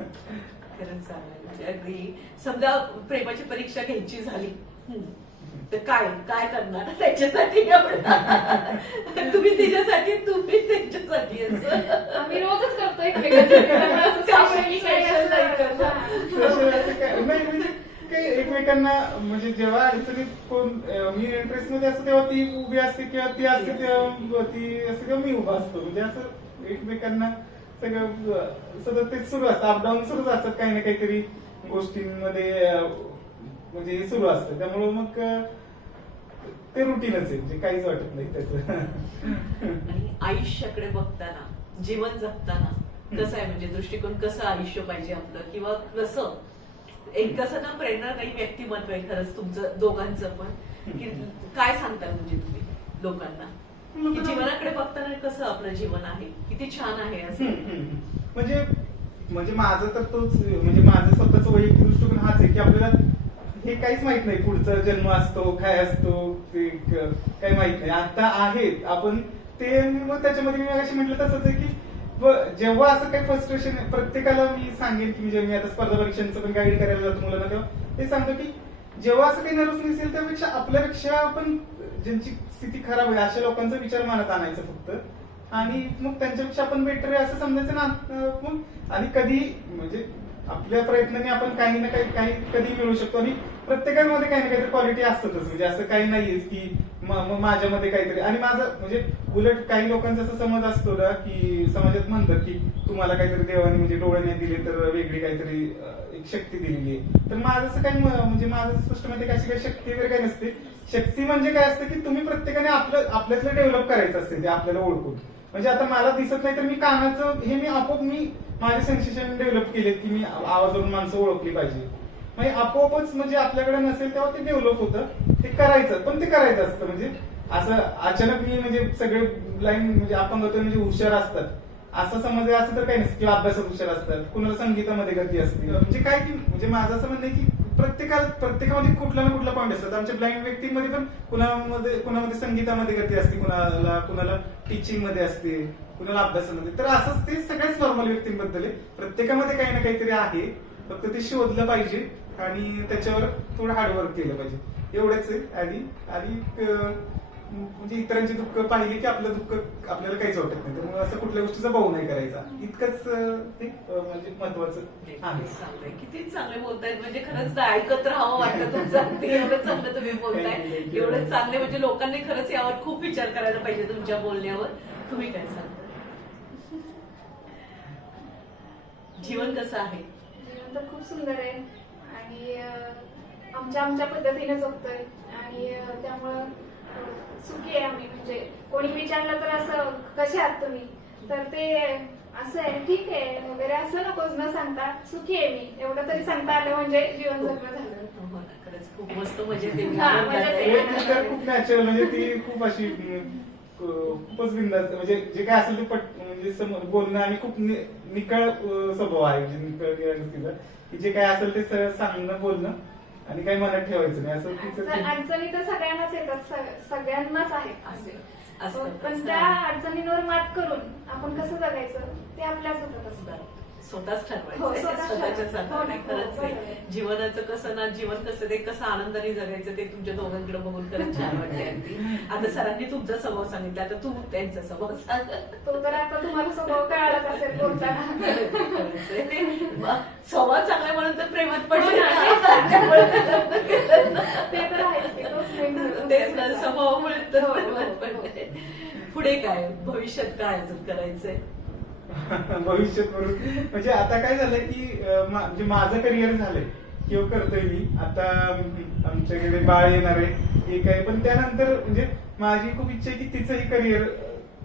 खरंच चांगलं म्हणजे अगदी समजा प्रेमाची परीक्षा घ्यायची झाली तर काय काय करणार त्याच्यासाठी एवढं तुम्ही तिच्यासाठी तुम्ही त्यांच्यासाठी असं आम्ही रोजच करतो एकमेकांसाठी. त्यामुळे असं specially काही Special नाही असं- करत. हा. Special असं काय नाही, म्हणजे काही एकमेकांना म्हणजे जेव्हा अडचणीत कोण मी इंटरेस्ट मध्ये असतो तेव्हा ती उभी असते किंवा ती असते तेव्हा ती असते तेव्हा मी उभा असतो. म्हणजे असं एकमेकांना सगळं सतत ते सुरू असतं, अपडाऊन सुरूच असतात काही ना काहीतरी गोष्टींमध्ये म्हणजे हे सुरू असतं. त्यामुळे मग ते रुटीनच आहे, म्हणजे काहीच वाटत नाही त्याचं. आणि आयुष्याकडे बघताना जीवन जगताना कसं आहे म्हणजे दृष्टिकोन कसं आयुष्य पाहिजे आपलं, किंवा कसं एक कसं ना प्रेरणादायी व्यक्तिमत्व आहे खरंच तुमचं दोघांचं पण, की काय सांगताल म्हणजे तुम्ही लोकांना की जीवनाकडे बघताना कसं आपलं जीवन आहे, किती छान आहे असं. म्हणजे माझं तर तोच, म्हणजे माझं स्वतःच वैयक्तिक दृष्टिकोन हाच आहे की आपल्याला हे काहीच माहित नाही, पुढचा जन्म असतो काय असतो ते काही माहित नाही. आता आहेत आपण ते, मग त्याच्यामध्ये मी अशी म्हटलं तसंच आहे की जेव्हा असं काही फ्रस्ट्रेशन प्रत्येकाला मी सांगेन की म्हणजे मी आता स्पर्धा परीक्षांचं पण गाईड करायला जातो मुलांना, तेव्हा ते सांगतो की जेव्हा असं काही नर्वसनेस येईल त्यापेक्षा आपल्यापेक्षा आपण ज्यांची स्थिती खराब आहे अशा लोकांचा विचार मनात आणायचा फक्त, आणि मग त्यांच्यापेक्षा आपण बेटर आहे असं समजायचं ना. मग आणि कधी म्हणजे आपल्या प्रयत्नाने आपण काही ना काही कधी मिळू शकतो, आणि प्रत्येकामध्ये काही ना काहीतरी क्वालिटी असतातच. म्हणजे असं काही नाहीयेच की माझ्यामध्ये काहीतरी, आणि माझं म्हणजे उलट काही लोकांचा असा समज असतो ना की समाजात म्हणतात की तुम्हाला काहीतरी देवाने म्हणजे डोळे नाही दिले तर वेगळी काहीतरी एक शक्ती दिलेली आहे. तर माझं असं काही म्हणजे माझं स्पष्टमध्ये अशी काही शक्ती वगैरे काही नसते. शक्ती म्हणजे काय असतं की तुम्ही प्रत्येकाने आपल्यातलं डेव्हलप करायचं असते, ते आपल्याला ओळखून. म्हणजे आता मला दिसत नाही तर मी कानाचं हे मी आपोआप मी माझे सेन्सेशन डेव्हलप केले की मी आवाजावरून माणसं ओळखली पाहिजे. म्हणजे आपोआपच म्हणजे आपल्याकडे नसेल तेव्हा ते डेव्हलप होतं, ते करायचं, पण ते करायचं असतं. म्हणजे असं अचानक मी म्हणजे सगळे ब्लाइंड म्हणजे अपंग होते म्हणजे हुशार असतात असं समज असं तर काही नसतं, किंवा अभ्यासात हुशार असतात, कुणाला संगीतामध्ये गती असते. म्हणजे काय की म्हणजे माझं असं म्हणणं आहे की प्रत्येकामध्ये कुठला ना कुठला पॉईंट असतात. आमच्या ब्लाइंड व्यक्तींमध्ये पण कुणामध्ये संगीतामध्ये गती असते, कुणाला टीचिंग मध्ये असते, कुणाला अभ्यासामध्ये. तर असंच ते सगळ्याच नॉर्मल व्यक्तींबद्दल आहे. प्रत्येकामध्ये काही ना काहीतरी आहे, फक्त ते शोधलं पाहिजे आणि त्याच्यावर थोडं हार्डवर्क केलं पाहिजे, एवढंच आहे. आणि म्हणजे इतरांची दुःख पाहिली की आपलं दुःख आपल्याला काहीच वाटत नाही, त्यामुळे असं कुठल्या गोष्टीचा भाऊ नाही करायचा. इतकंच ते म्हणजे महत्वाचं आहे. किती चांगले बोलतायत म्हणजे खरंच ऐकत राहावं वाटतं तुमचं. अगदी एवढं चांगलं तुम्ही बोलताय, एवढं चांगले म्हणजे लोकांनी खरंच यावर खूप विचार करायला पाहिजे तुमच्या बोलण्यावर. तुम्ही काय सांगता? जीवन कसं आहे? जीवन तर खूप सुंदर आहे आणि आमच्या पद्धतीने जगतोय, आणि त्यामुळं सुखी आहे आम्ही. म्हणजे कोणी विचारलं तर असं कसे आहात तुम्ही, तर ते असं आहे ठीक आहे वगैरे असं नकोच न सांगता सुखी आहे मी एवढं तरी सांगता आलं म्हणजे जीवन जगणं झालं. हो ना, खरंच खूप मस्त मजेत आहे. हा, मजेत आहे. तर खूप नॅचरल, म्हणजे ती खूप अशी खूपच बिंदास्त, म्हणजे जे काय असेल ते म्हणजे समोर बोलणं, आणि खूप निकळ स्वभाव आहे. म्हणजे निकळ तिचा की जे काय असेल ते सरळ सांगणं बोलणं, आणि काही मनात ठेवायचं नाही असं तिचं. अडचणी तर सगळ्यांनाच येतात, सगळ्यांनाच आहेत असं पण त्या अडचणींवर मात करून आपण कसं जगायचं ते आपल्याच हातात असतं. स्वतःच हो, ठरवायचं स्वतःच स्वतःच्या ठरवायचं. हो ना, साथाने. खरंच हो, आहे. बरोबर. जीवनाचं कसं ना, जीवन कसं ते कसं आनंदाने जगायचं ते तुमच्या दोघांकडे बघून खरंच छान वाटते अगदी. आता सरांनी तुमचा स्वभाव सांगितला, आता तू त्यांचा स्वभाव सांग. तो तर आता तुम्हाला स्वभाव कळालाच असेल बोलताना. खरंच आहे. ते स्वभाव चांगला म्हणून तर प्रेमात पडले हो ना, तेच ना. त्यामुळे तर लग्न केलं ना. ते तर आहेच की, तोच main मुद्दा. तेच ना, स्वभावामुळे तर हो, हो, प्रेमात हो. पडले. पुढे काय भविष्यात काय अजून करायचंय? भविष्यात करून म्हणजे आता काय झालंय की म्हणजे माझं करिअर झालंय किंवा करतोय मी आता. आमच्याकडे बाळ येणार आहे एक आहे, पण त्यानंतर म्हणजे माझी खूप इच्छा आहे की तिचंही करिअर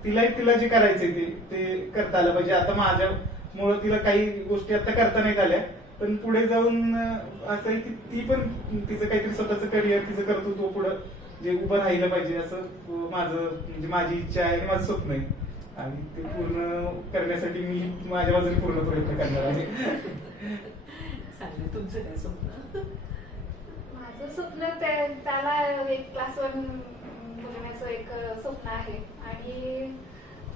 तिला जे करायचंय ते करता आलं पाहिजे. आता माझ्यामुळं तिला काही गोष्टी आता करता नाही आल्या, पण पुढे जाऊन असं आहे की ती पण तिचं काहीतरी स्वतःचं करिअर तिचं कर्तृत्व पुढं जे उभं राहिलं पाहिजे असं माझं म्हणजे माझी इच्छा आहे आणि माझं स्वप्न आहे. आणि ते पूर्ण करण्यासाठी मी माझ्या बाजूने पूर्ण प्रयत्न करणार आहे. सांगा तुमचं काय स्वप्न? माझं स्वप्न त्याला एक क्लास 1 बनवण्याचं एक स्वप्न आहे. आणि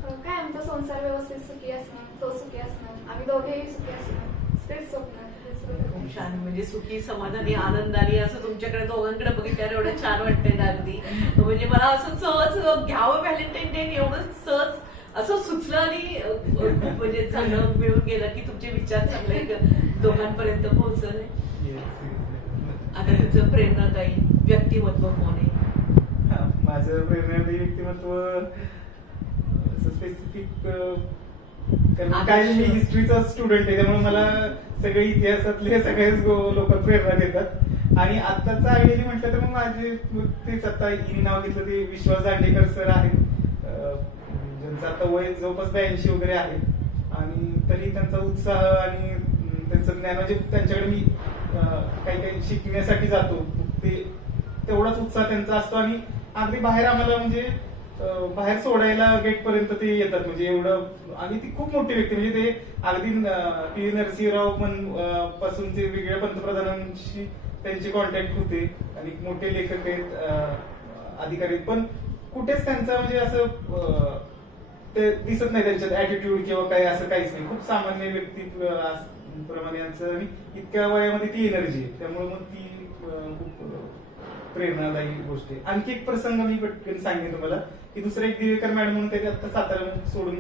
काय आमचा संसार व्यवस्थित सुखी असणं, तो सुखी असणं, आम्ही दोघेही सुखी असणं, तेच स्वप्न. खूप छान. म्हणजे सुखी समाधानी आनंदाने असं तुमच्याकडे दोघांकडे बघितल्यावर एवढं छान वाटतंय ना अगदी. म्हणजे मला असं सहज घ्यावं व्हॅलेंटाईन डे एवढं सहज असं सुचलं आणि म्हणजे चांगलं मिळून गेलं की तुमचे विचार चांगले दोघांपर्यंत पोहोचले. आता तुमचं प्रेरणादायी व्यक्तिमत्व कोण आहे? माझं प्रेरणादायी व्यक्तिमत्व स्पेसिफिक कारण काय मी हिस्ट्रीचा स्टुडंट आहे, त्यामुळे मला सगळे इतिहासातले सगळेच लोक प्रेरणा देतात. आणि आत्ताचा आयडिया म्हटलं तर मग माझे तेच आता हिने नाव घेतलं ते विश्वास दांडेकर सर आहेत, ज्यांचं आता वय जवळपास 82 वगैरे आहे. आणि तरी त्यांचा उत्साह आणि त्यांचं ज्ञान म्हणजे त्यांच्याकडे मी काही काही शिकण्यासाठी जातो, ते तेवढाच उत्साह त्यांचा असतो. आणि अगदी बाहेर आम्हाला म्हणजे बाहेर सोडायला गेट पर्यंत ते येतात, म्हणजे एवढं. आणि ती खूप मोठी व्यक्ती म्हणजे ते अगदी पी नरसिंहराव पासून ते वेगळ्या पंतप्रधानांशी त्यांचे कॉन्टॅक्ट होते. आणि मोठे लेखक आहेत, अधिकारी, पण कुठेच त्यांचा म्हणजे असं ते दिसत नाही त्यांच्यात ऍटिट्यूड किंवा काही असं काहीच नाही. खूप सामान्य व्यक्ती प्रमाणे यांचं आणि इतक्या वयामध्ये ती एनर्जी आहे, त्यामुळे मग ती खूप प्रेरणादायी गोष्ट आहे. आणखी एक प्रसंग मी पटकन सांगेन तुम्हाला की दुसरे एक दिवेकर मॅडम म्हणून ते आता सातारा सोडून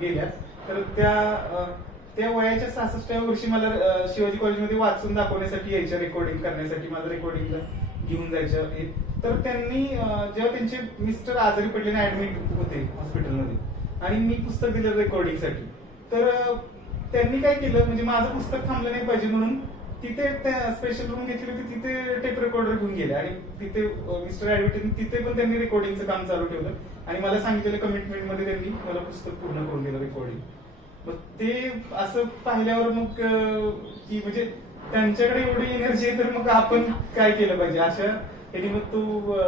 गेल्या. तर त्या वयाच्या 66व्या वर्षी मला शिवाजी कॉलेजमध्ये वाचून दाखवण्यासाठी यायच्या, रेकॉर्डिंग करण्यासाठी मला रेकॉर्डिंगला घेऊन जायच्या. तर त्यांनी जेव्हा त्यांचे मिस्टर आजारी पडलेले ऍडमिट होते हॉस्पिटलमध्ये आणि मी पुस्तक दिलं रेकॉर्डिंगसाठी, तर त्यांनी काय केलं म्हणजे माझं पुस्तक थांबलं नाही पाहिजे म्हणून तिथे स्पेशल रूम घेतली होती, तिथे टेप रेकॉर्डर घेऊन गेले आणि तिथे मिस्टर ऍडमिट तिथे पण त्यांनी रेकॉर्डिंगचं काम चालू ठेवलं. आणि मला सांगितलेलं कमिटमेंट मध्ये त्यांनी मला पुस्तक पूर्ण करून दिलं रेकॉर्डिंग. मग ते असं पाहिल्यावर मग की म्हणजे त्यांच्याकडे एवढी एनर्जी आहे, तर मग आपण काय केलं पाहिजे अशा त्यांनी मग तो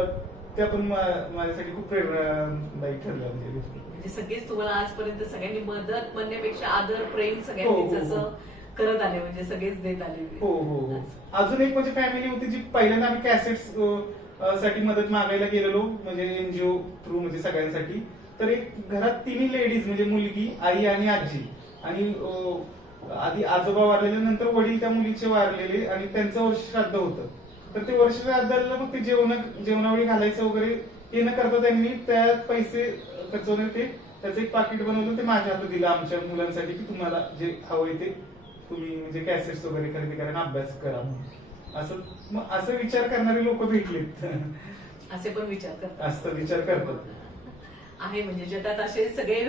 त्या पण माझ्यासाठी खूप प्रेरणादायी ठरलं. म्हणजे सगळेच तुम्हाला आजपर्यंत सगळ्यांनी मदत म्हणण्यापेक्षा आदर प्रेम हो, सगळ्यांनीच हो, असं करत आले, म्हणजे सगळेच देत आले. हो हो हो. अजून एक म्हणजे फॅमिली होती जी पहिल्यांदा आम्ही कॅसेट्स साठी मदत मागायला गेलेलो, म्हणजे एनजीओ थ्रू, म्हणजे सगळ्यांसाठी. तर एक घरात 3 लेडीज म्हणजे मुलगी, आई आणि आजी. आणि आधी आजोबा वारलेले, नंतर वडील त्या मुलीचे वारलेले आणि त्यांचं वर्ष श्राद्ध होतं. तर ते वर्ष श्राद्धाला मग ते जेवणावळी घालायचं वगैरे हे न करता त्यांनी त्यात पैसे खर्चवणे ते त्याचं एक पाकिट बनवलं, ते माझ्या हातात दिलं आमच्या मुलांसाठी की तुम्हाला जे हवंय ते तुम्ही म्हणजे कॅसेट्स वगैरे खरेदी करा, अभ्यास करा. असं विचार करणारे लोक भेटलेत. असे पण विचार करतात, असं विचार करतात आहे. म्हणजे जगात असे सगळे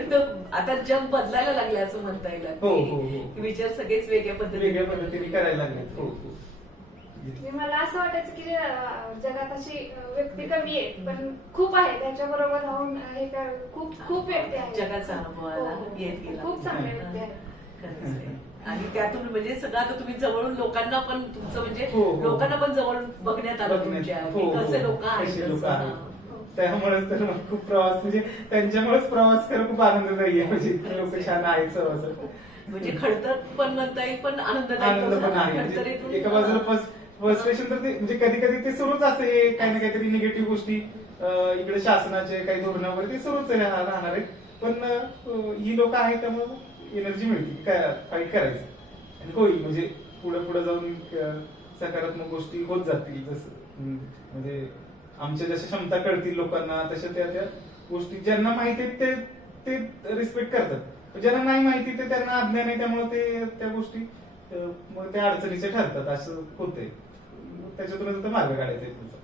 आता जग बदलायला लागले असं म्हणता येईल. हो, हो, हो. विचार सगळेच वेगळ्या पद्धतीने करायला लागलेत. हो हो. मला असं वाटायचं की जगात अशी व्यक्ती कमी आहे, पण खूप आहे त्याच्याबरोबर राहून हे खूप खूप व्यक्ती आहेत. जगाचा अनुभवाला येत गेला. खूप चांगल्या व्यक्ती आहेत. खरंच आहे. आणि त्यातून म्हणजे सगळं आता तुम्ही जवळून लोकांना पण तुमचं म्हणजे हो, हो. लोकांना पण जवळून बघण्यात आलं तुमच्या हो, की हो. कसे लोक कसे लोक आहेत. आहेत. त्यामुळेच तर मग खूप प्रवास म्हणजे त्यांच्यामुळेच प्रवास करणं खूप आनंददायी आहे. म्हणजे इतके लोक छान आहेत सहवासात. म्हणजे खडतर पण म्हणता येईल, पण आनंद पण आहे. म्हणजे खडतरीतून एका बाजूला फ्रस्ट्रेशन तर ते म्हणजे कधी कधी ते सुरूच असते, काही ना काहीतरी निगेटिव्ह गोष्टी इकडे शासनाचे काही धोरण वगैरे ते सुरूच राहणार आहेत. पण ही लोक आहेत त्यामुळे एनर्जी मिळते की काय फाईट करायचं आणि होईल, म्हणजे पुढे पुढे जाऊन सकारात्मक गोष्टी होत जातील. जसं म्हणजे आमच्या जशा क्षमता कळतील लोकांना तशा त्या त्या गोष्टी ज्यांना माहिती आहेत ते रिस्पेक्ट करतात, पण ज्यांना नाही माहिती ते त्यांना अज्ञान आहे, त्यामुळे ते त्या गोष्टी मग त्या अडचणीच्या ठरतात. असं होतंय. त्याच्यातूनच आता मार्ग काढायचा आहे तुमचा.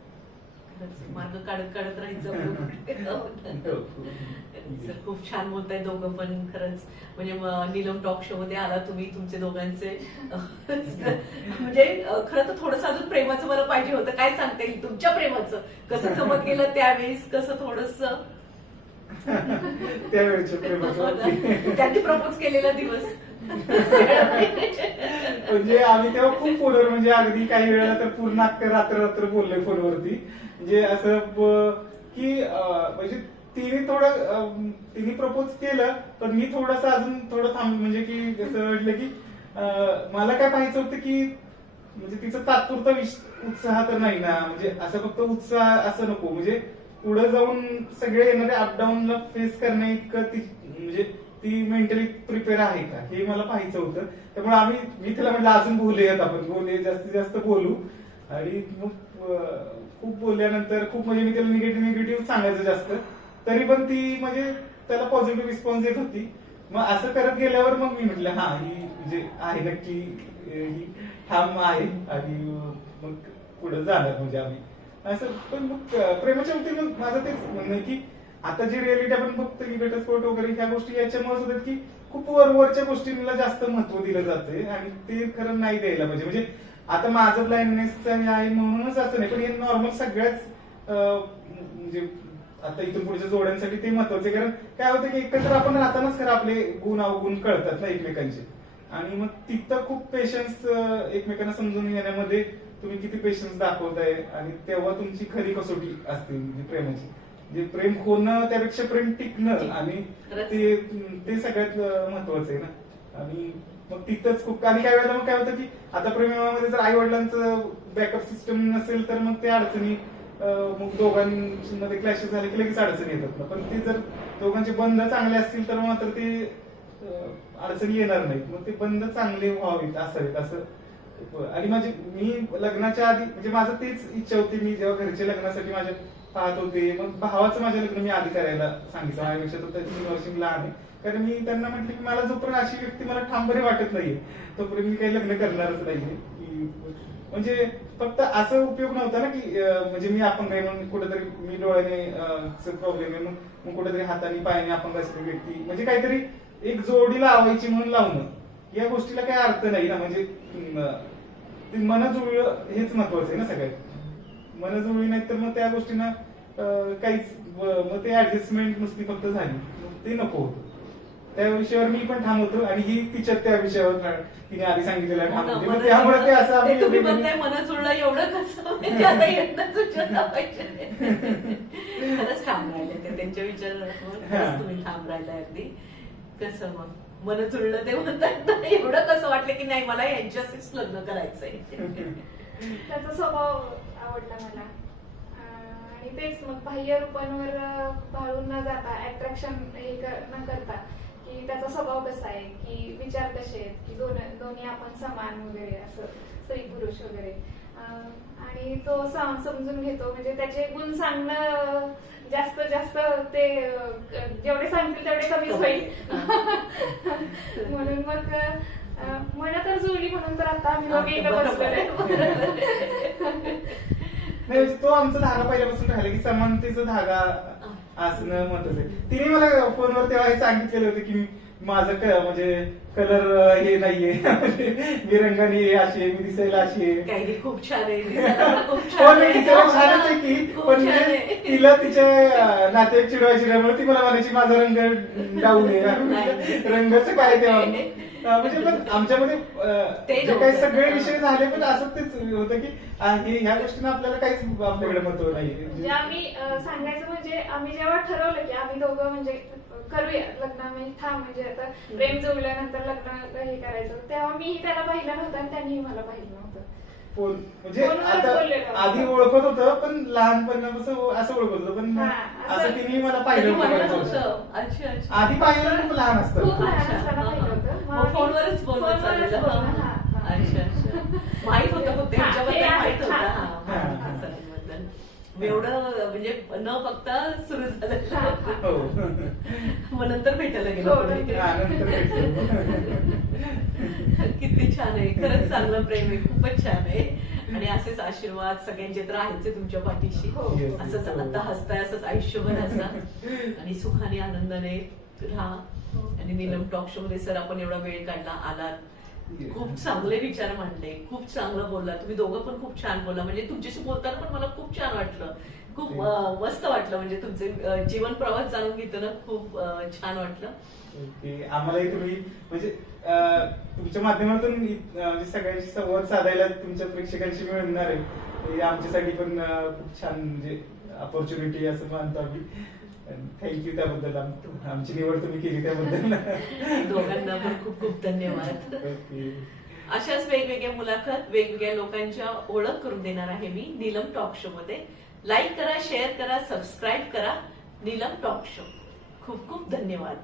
मार्ग काढत काढत राहायचं. सर खूप छान बोलताय दोघं पण. खरंच म्हणजे नीलम टॉक शो मध्ये आला तुम्ही, तुमचे दोघांचे म्हणजे खरं तर थोडंसं अजून प्रेमाचं मला पाहिजे होतं. काय सांगता येईल तुमच्या प्रेमाचं, कसं चमक गेलं त्यावेळेस, कसं थोडस त्यावेळेच्या प्रेमाचं त्यांनी प्रपोज केलेला दिवस. म्हणजे आम्ही तेव्हा खूप फोनवर, म्हणजे अगदी काही वेळेला तर पूर्ण अख्खं रात्र बोललोय फोनवरती. म्हणजे असं की म्हणजे तिने प्रपोज केलं, पण मी थोडंसं अजून थोडं म्हणजे की कसं वाटलं की मला काय पाहायचं होतं की म्हणजे तिचा तात्पुरता उत्साह तर नाही ना, म्हणजे असं फक्त उत्साह असं नको, म्हणजे पुढे जाऊन सगळे येणारे अपडाऊनला फेस करण्या इतकं म्हणजे ती मेंटली प्रिपेअर आहे का हे मला पाहायचं होतं. त्यामुळे मी तिला म्हटलं अजून बोलूयात, आपण जास्तीत जास्त बोलू. आणि मग खूप बोलल्यानंतर खूप म्हणजे मी त्याला निगेटिव्ह सांगायचं जास्त, तरी पण ती म्हणजे त्याला पॉझिटिव्ह रिस्पॉन्स देत होती. मग असं करत गेल्यावर मग मी म्हटलं हा ही म्हणजे आहे नक्की, ही ठाम आहे आणि मग पुढे जाणार म्हणजे आम्ही असं. पण मग प्रेमाच्या बाबतीत मग माझं तेच म्हणणं की आता जी रिअलिटी आपण बघतो की घटस्फोट वगैरे ह्या गोष्टी याच्यामुळे होतात की खूप वरवरच्या गोष्टींना जास्त महत्व दिलं जाते आणि ते खरं नाही द्यायला पाहिजे. म्हणजे आता माझं ब्लाइंडनेस आहे म्हणूनच असं नाही, पण हे नॉर्मल सगळ्याच म्हणजे आता इथून पुढच्या जोड्यांसाठी ते महत्वाचं आहे. कारण काय होतं की एकत्र आपण राहतानाच खरं आपले गुण अवगुण कळतात ना एकमेकांचे, आणि मग तिथं खूप पेशन्स एकमेकांना समजून घेण्यामध्ये तुम्ही किती पेशन्स दाखवताय आणि तेव्हा तुमची खरी कसोटी असते म्हणजे प्रेमाची. म्हणजे प्रेम होणं त्यापेक्षा प्रेम टिकणं आणि ते सगळ्यात महत्वाचं आहे ना. आणि मग तिथंच खूप, आणि काही वेळेला मग काय होतं की आता प्रेमामध्ये जर आई वडिलांचं बॅकअप सिस्टम नसेल तर मग त्या अडचणी मग दोघांमध्ये क्लॅशेस झाले की लगेच अडचणी येतात ना. पण ते जर दोघांचे बंध चांगले असतील तर मात्र ते अडचणी येणार नाहीत. मग ते बंध चांगले व्हावेत असावेत असं. आणि मी लग्नाच्या आधी म्हणजे माझं तेच इच्छा होती. मी जेव्हा घरच्या लग्नासाठी माझ्या पाहत होते, मग भावाचं माझ्या लग्न मी आधी करायला सांगितलं. माझ्यापेक्षा तो 3 वर्ष लहान आहे. कारण मी त्यांना म्हटलं की मला जोपर्यंत अशी व्यक्ती मला ठामपणे वाटत नाहीये तोपर्यंत मी काही लग्न करणारच नाहीये. की म्हणजे फक्त असं उपयोग नव्हता ना की म्हणजे मी अपंग आहे म्हणून कुठेतरी मी डोळ्याने प्रॉब्लेम आहे मग कुठेतरी हाताने पायाने अपंग असलेली व्यक्ती म्हणजे काहीतरी एक जोडी लावायची म्हणून लावणं, या गोष्टीला काही अर्थ नाही ना. म्हणजे ते मन जुळलं हेच महत्वाचं आहे ना. सगळ्यात मन जुळली नाही तर मग त्या गोष्टींना काहीच मग ते ऍडजस्टमेंट नुसती फक्त झाली, ते नको होतं. त्या विषयावर मी पण ठाम होतो आणि ही तिच्या त्या विषयावर तिने आधी सांगितलेलं ठाम होते. मग त्यामुळे ते असं तुम्ही म्हणताय मन जुळलं एवढं कसं म्हणजे आता येणं सुचलं पाहिजे. खरंच ठाम राहिले ते त्यांच्या विचारावर तुम्ही ठाम राहिला अगदी. कसं मग मन जुळलं ते म्हणतात ना, एवढं कसं वाटलं की नाही मला यांच्याशीच लग्न करायचंय. त्याचा स्वभाव आवडला मला आणि तेच मग बाह्य रूपांवर भाळून न जाता अट्रॅक्शन हे न करता की त्याचा स्वभाव कसा आहे, की विचार कसे आहेत, की दोन्ही आपण समान वगैरे असं स्त्री पुरुष वगैरे, आणि तो समजून घेतो. म्हणजे त्याचे गुण सांगणं जास्त ते जेवढे सांगतील तेवढे कमीच होईल. म्हणून मग मला तर जुळली म्हणून तर आता आम्ही दोघे इथं बसलो. नाही तो आमचा धागा पहिल्यापासून राहिला की समानतेचा धागा असणं महत्वाचं आहे. तिने मला फोनवर तेव्हा हे सांगितलेलं होतं की माझं म्हणजे कलर हे नाहीये, मी रंगाने अशी आहे, मी दिसायला अशी आहे. काही खूप छान आहे, दिसायला छानच आहे की, पण तिला तिच्या नातेवाईक चिडवायची त्यामुळे ती मला म्हणायची माझा रंग डाऊन आहे. रंगाचं काय तेव्हा म्हणजे पण आमच्यामध्ये जे काही सगळे विषय झाले पण असं तेच होतं की ह्या गोष्टींना आपल्याला काहीच आपल्याकडे महत्व नाही. म्हणजे आम्ही सांगायचं म्हणजे आम्ही जेव्हा ठरवलं की आम्ही दोघं म्हणजे करूया लग्न, म्हणजे ठाम म्हणजे आता प्रेम जुळल्यानंतर लग्न हे करायचं, तेव्हा मी त्याला पाहिलं नव्हतं आणि त्यांनी मला पाहिलं नव्हतं. म्हणजे आता आधी ओळखत होतं पण लहानपणापासून असं ओळखत होतं पण असं तिने मला पाहिलं नव्हतं. अच्छा अच्छा आधी पाहिलं खूप लहान असतं. खूप लहान अच्छा, असताना हा, पाहिलं हा. होतं. मग फोनवरच बोलणं फोनवरच चालायचं. बोलणं, हा, हा. अच्छा अच्छा माहित होतं फक्त हा, ह्याच्याबद्दल हे आहे, माहित होतं हा, हा, हा, हा, हा. सरांबद्दल. मग एवढं म्हणजे न बघता सुरू झालं हा, हा. हो. मग नंतर भेटायला हो, गेलो नंतर. आनंद भेटतो. किती छान आहे खरंच चांगलं प्रेम आहे खूपच छान आहे आणि असेच आशीर्वाद सगळ्यांचे तर आहेच आहे तुमच्या पाठीशी हो. Yes, असंच yes. आता हसताय असंच आयुष्यभर हसा आणि सुखाने आनंदाने राहा आणि नीलम टॉक शो मध्ये सर आपण एवढा वेळ काढला आलात खूप चांगले विचार मांडले खूप चांगलं बोलला तुम्ही दोघं पण खूप छान बोलला म्हणजे तुमच्याशी बोलताना पण मला खूप छान वाटलं खूप मस्त वाटलं म्हणजे तुमचे जीवन प्रवास जाणून घेताना खूप छान वाटलं ओके आम्हालाही तुम्ही म्हणजे तुमच्या माध्यमातून म्हणजे सगळ्यांशी संवाद साधायला तुमच्या प्रेक्षकांशी मिळणार आहे हे आमच्यासाठी पण खूप छान म्हणजे ऑपॉर्च्युनिटी असं मानतो आम्ही थँक्यू त्याबद्दल आमची निवड तुम्ही केली त्याबद्दल दोघांना पण खूप खूप धन्यवाद ओके अशाच वेगवेगळ्या मुलाखत वेगवेगळ्या लोकांच्या ओळख करून देणार आहे मी नीलम टॉक शो मध्ये लाईक करा शेअर करा सबस्क्राईब करा नीलम टॉक शो खूप खूप धन्यवाद